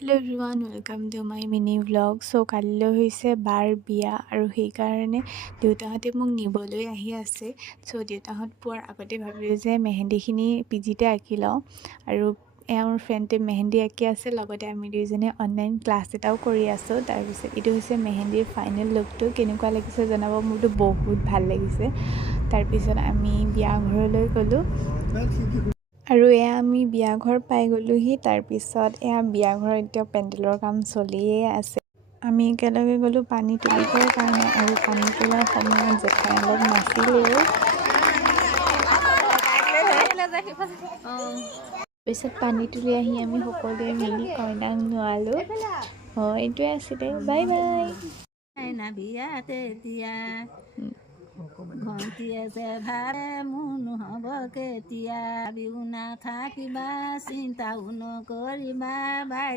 Hello' everyone, welcome to my mini vlog. So' কালিলৈ হৈছে বাৰ বিয়া আৰু সেইকাৰণে দেউতাহঁতে মোক নিবলৈ আহি আছে। চ' দেউতাহঁত পোৱাৰ আগতে ভাবিলোঁ যে মেহেন্দিখিনি পিজিতে আঁকি লওঁ আৰু এওঁ ফ্ৰেণ্ডে মেহেন্দি আঁকি আছে, লগতে আমি দুয়োজনে অনলাইন ক্লাছ এটাও কৰি আছোঁ। তাৰপিছত এইটো হৈছে মেহেন্দিৰ ফাইনেল লুকটো। কেনেকুৱা লাগিছে জনাব, মোৰতো বহুত ভাল লাগিছে। তাৰপিছত আমি বিয়া ঘৰলৈ গ'লোঁ আৰু এয়া আমি বিয়া ঘৰ পাই গ'লোহি। তাৰপিছত এয়া বিয়া ঘৰৰ এতিয়া পেণ্ডেলৰ কাম চলিয়ে আছে। আমি একেলগে গ'লোঁ পানী তুলিবৰ কাৰণে আৰু পানী তোলাৰ সময়ত জেঠাই অলপ নাচিলেও। তাৰপিছত পানী তুলি আহি আমি সকলোৱে মিলি কইনাক নোৱালোঁ। এইটোৱে আছিলে। Bye bye. বিয়াতে দিয়া ঘন্টিয়ে যে ভাৰে মোৰ নহ'ব কেতিয়া বিহু নাথাকিবা চিন্তাও নকৰিবা বাই